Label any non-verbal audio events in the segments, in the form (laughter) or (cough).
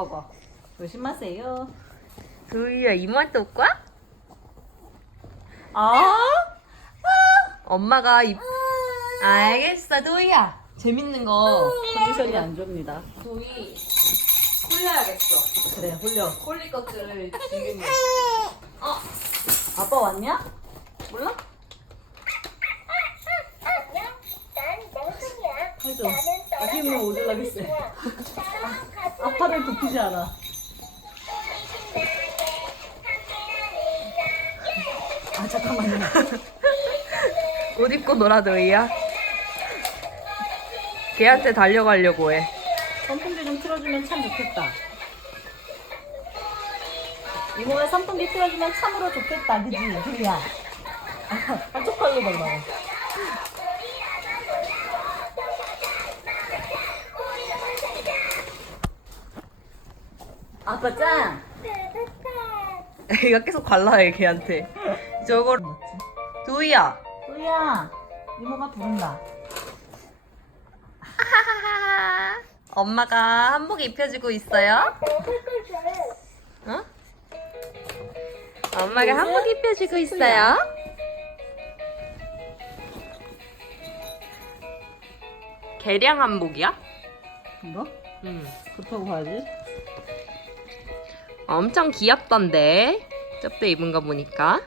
어? 봐. 조심하세요. 도희야 이모한테 올 거야? 아? 엄마가 이... 알겠어 도희야. 재밌는 거. 컨디션이 안 좋습니다. 도희 홀려야겠어. 그래 홀려. 홀릴 것들을 지금. 어 아빠 왔냐? 몰라? 해줘. 아, 힘을 오질라겠어. 아빠를 돕히지 않아. 아 잠깐만요. 옷 입고 놀아 도희야. 걔한테 달려가려고 해. 선풍기 좀 틀어주면 참 좋겠다. 이모가 선풍기 틀어주면 참으로 좋겠다, 그지? 주리야. 아, 한쪽 팔로 발라. 아빠 짱! 얘가 계속 갈라해 걔한테. 저걸? 도희야. 주리야, 이모가 부른다. (laughs) 엄마가 한복 입혀주고 있어요. 어? 엄마가 한복 입혀주고 있어요. 개량 한복이야? 이거? 응. 그렇다고 봐야지. 엄청 귀엽던데. 저때 입은 거 보니까.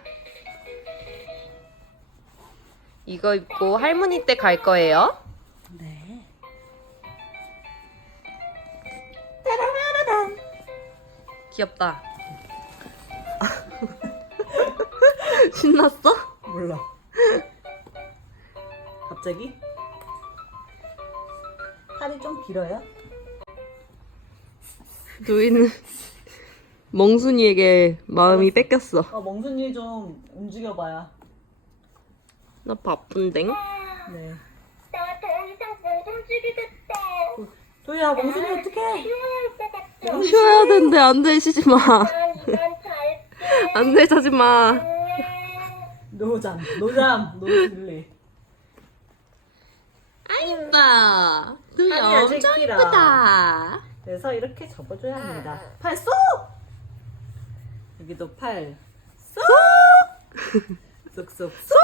이거 입고 할머니 때갈 거예요. 네. 귀엽다. (laughs) 신났어? 몰라. 갑자기? 팔이 좀 길어요? 도희는 멍순이에게 마음이 뺏겼어. 아, 멍순이 좀 움직여봐요. 나 바쁜데? 네. 나 더 이상 못 움직이겠다. 도희야, 멍순이 어떡해? 쉬어야 같아. 쉬어야 된대. 안 돼, 쉬지 마. 난 이만 잘게. 안 돼, 자지 마. 음. 노잠, 노잠, 노슬리. 아이빠. 도희 아니야, 엄청 새끼라. 이쁘다. 그래서 이렇게 접어줘야 합니다. 팔 쏙! 여기도 팔 쏙! 쏙쏙 쏙!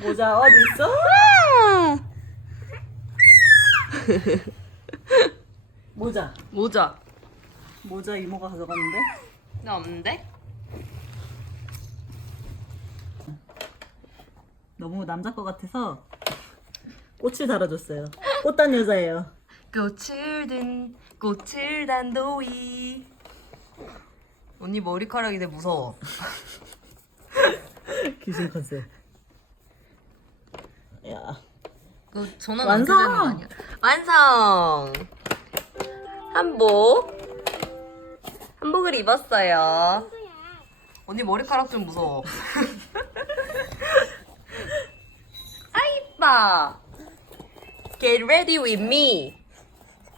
모자 어디 있어? 아! 모자. 모자. 모자 이모가 가져갔는데? 나 없는데? 너무 남자 거 같아서 꽃을 달아줬어요. 꽃단 여자예요. 꽃을 든 꽃을 단 도희. 언니 머리카락이 되게 무서워. (laughs) 귀신 컨셉. 야, 그 전원 완성! 켜지는 거 아니야? 완성. 한복. 한복을 입었어요. 언니 머리카락 좀 무서워. (laughs) 아 이뻐. Get ready with me.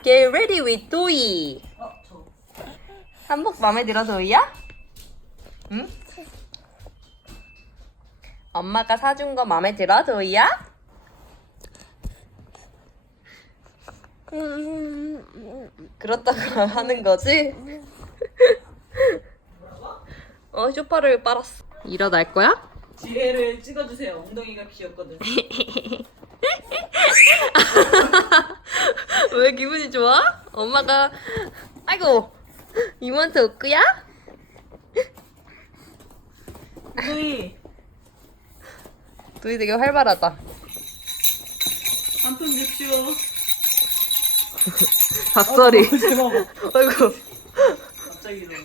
Get ready with 도희. 한복 마음에 들어 도희야? 응? 엄마가 사준 거 마음에 들어 도희야? 그렇다고 (laughs) 하는 거지? (laughs) 어 쇼파를 빨았어 일어날 거야? 지뢰를 찍어주세요. 엉덩이가 귀엽거든. (laughs) 왜 기분이 좋아? 엄마가 아이고 이모한테 올 거야? 도희, 도희 되게 활발하다 한푼. (laughs) 박설이 제목. 아이고 갑자기 이러.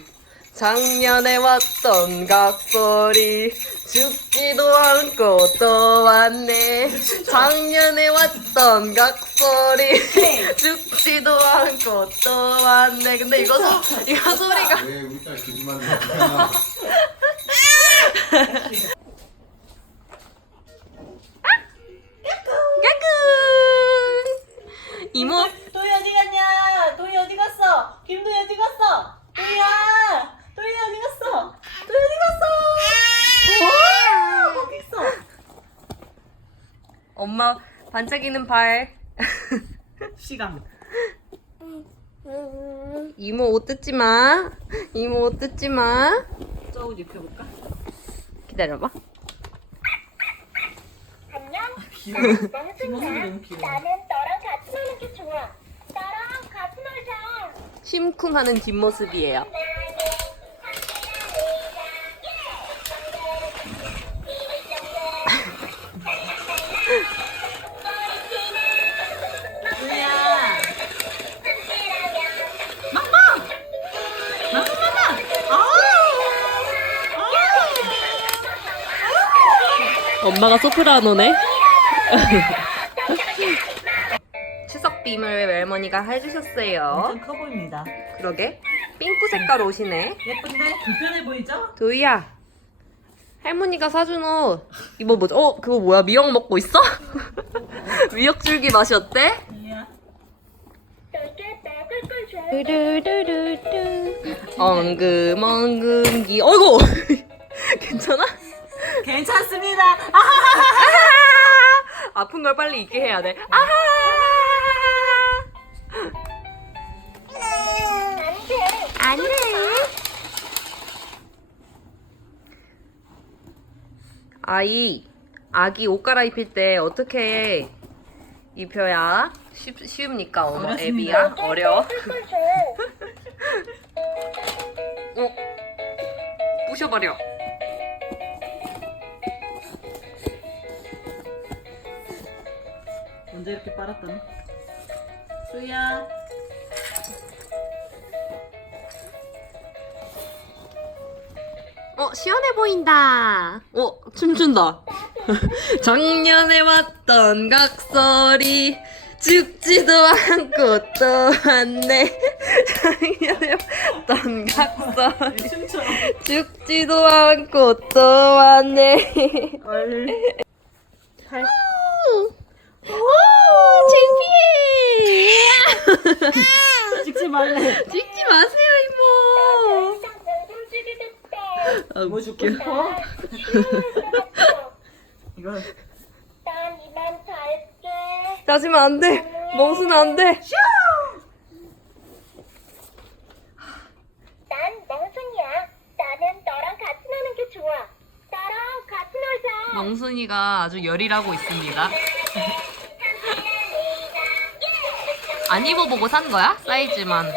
작년에 왔던 각설이 죽지도 않고 또 왔네 작년에 왔던 각 설이 (laughs) 죽지도 않고 또 왔네 근데 이거 소, 이거 소리가 왜 우리 딸? 까꿍 (laughs) 이모 도희 어디 갔냐? 도희 어디 갔어? 김도희 어디 갔어? 도희야! 도희 어디 갔어? 도희 어디 갔어? 와! 거기 있어. 엄마 반짝이는 발. (laughs) 시간. 이모 옷 뜯지 마. 이모 옷 뜯지 마. 저 옷 입혀볼까? 기다려봐. 안녕. 뒷모습이 멍순이야. 너무 귀여워. 나는 너랑 같이 노는 게 좋아. 나랑 같이 놀자. 심쿵하는 뒷모습이에요. 엄마가 소프라노네. 추석 빔을 외할머니가 해주셨어요. 엄청 커 보입니다. 그러게. 핑크 색깔 옷이네. 예쁜데 불편해 보이죠? 도희야. 할머니가 사준 옷. 이거 뭐지? 어, 그거 뭐야? 미역 먹고 있어? (laughs) 미역 줄기 맛이 어때? 엉금엉금기. 어이구! (laughs) 괜찮아? 괜찮습니다. 아. 아픈 걸 빨리 잊게 해야 돼. 아하! 안 돼. 안 돼. 아이, 아기 옷 갈아입힐 때 어떻게 입혀야 쉽, 쉬웁니까? 어머. 애비야? 어려워? 줘. (laughs) 어? 부셔버려. 언제 이렇게 빨았더니? 수야. 어, 시원해 보인다. 어, 춤춘다. (laughs) 작년에 왔던 각설이 죽지도 않고 또 왔네. (laughs) 작년에 왔던 각설이 춤춰. 죽지도 않고 또 왔네. 얼. 팔. 오, 창피해. 찍지 말래. 찍지 마세요, 이모. 더 이상 못 움직이겠대. 죽고 싶어? 나 쉬울 것 같아. 이거 난 이만 잘게. 따지면 안 돼. 멍수는 안 돼. 난 멍순이야. 나는 너랑 같이 노는 게 좋아. 나랑 같이 놀자. 멍순이가 아주 열일하고 있습니다. (laughs) 안 입어보고 산 거야? 사이즈만. 어.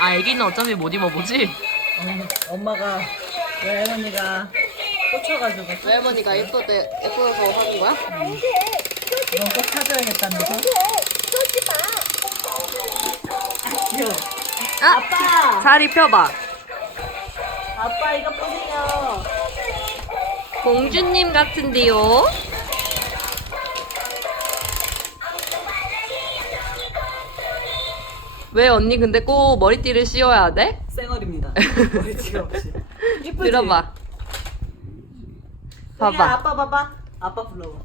아, 애기는 어차피 못 입어보지? 음, 엄마가 외할머니가 꽂혀가지고 외할머니가 예쁘대, 예뻐서 사는 거야? 안 돼. 이건 꼭 사줘야겠다면서 돼. 쏘지 마. 아, 아빠 잘 입혀봐. 아빠 이거 보세요 공주님 같은데요? 왜 언니 근데 꼭 머리띠를 씌워야 돼? 쌩얼입니다 (laughs) 머리띠 없이 이쁘지? 들어봐. 봐봐. 아빠 봐봐 아빠 불러봐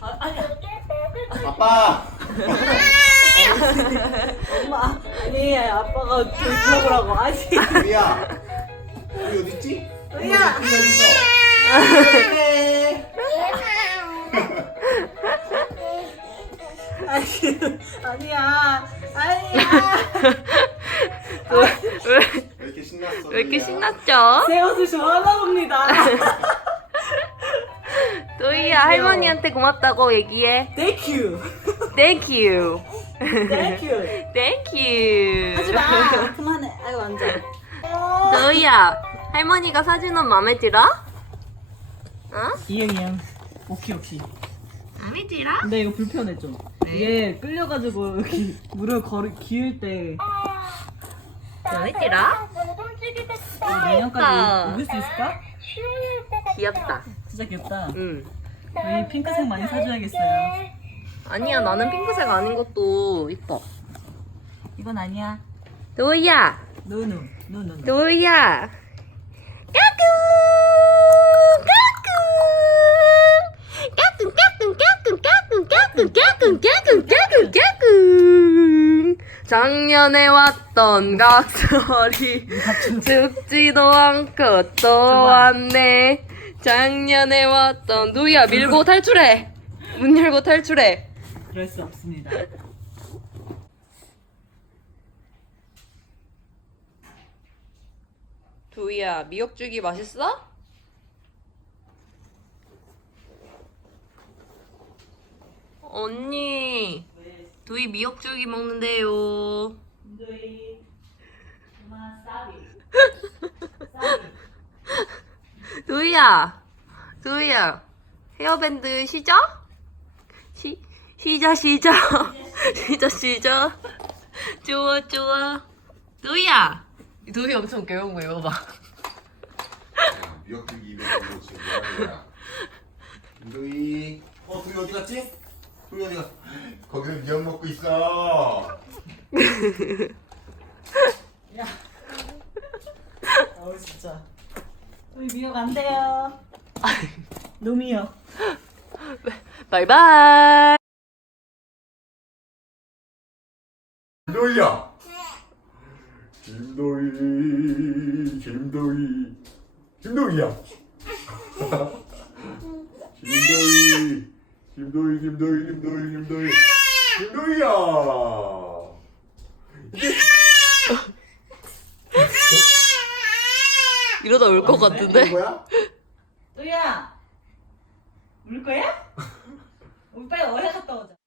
아, 걸 아빠! 엄마 아니 아빠가 좀 불러보라고 아니 우리야! 우리 어딨지? 우리 어딨어? 그래 아니 아니야 아니야 (laughs) 왜, 왜, 왜 이렇게 신났어? 왜 이렇게? 신났죠? 새 옷을 좋아하나 봅니다 또이야 할머니한테 고맙다고 얘기해. Thank you Thank you. Thank you (laughs) Thank you. 하지마 (laughs) 그만해 아이고 앉아 어. 너희야 할머니가 사준 옷 마음에 들어? 어? 이응 이응 오키 오키 들어? 근데 이거 불편해 좀 이게 끌려가지고 여기 물을 걸 기울 때? 못 움직이겠다. 아. 내년까지 입을 수 있을까? 귀엽다. 진짜 귀엽다 응. 우리 핑크색 많이 사줘야겠어요 아니야 나는 핑크색 아닌 것도 이뻐. 이건 아니야 너희야 노노 노노 너희야. 작년에 왔던 각설이 죽지도 않고 또 왔네 작년에 왔던 누이야 밀고 탈출해. 문 열고 탈출해. 그럴 수 없습니다. 두이야 미역줄기 맛있어? 언니 두이 미역줄기 먹는데요. 김도희. 그만 싸비. 두이야 두이야 헤어밴드 시작? 시 시작 시작 시작 시작 좋아 좋아 두이야 두이 엄청 귀여운 거 이거 봐. 미역줄기 입에 넣고 지금 뭐 하는 거야? 도희. 어 도희 어디 갔지? 갔어? 거기서 미역 먹고 있어. 야. 어우 진짜. 우리 미역 안 돼요. 노미역. 바이바이. 김도희야. 김도희, 김도희, 김도희야. (laughs) 김도희, 김도희, 김도희, 김도희, 김도희, 김도희야. 이러다 울 것 같은데? 뭐야? 도희야. 울 거야? (laughs) 우리 빨리 어디 갔다 오자.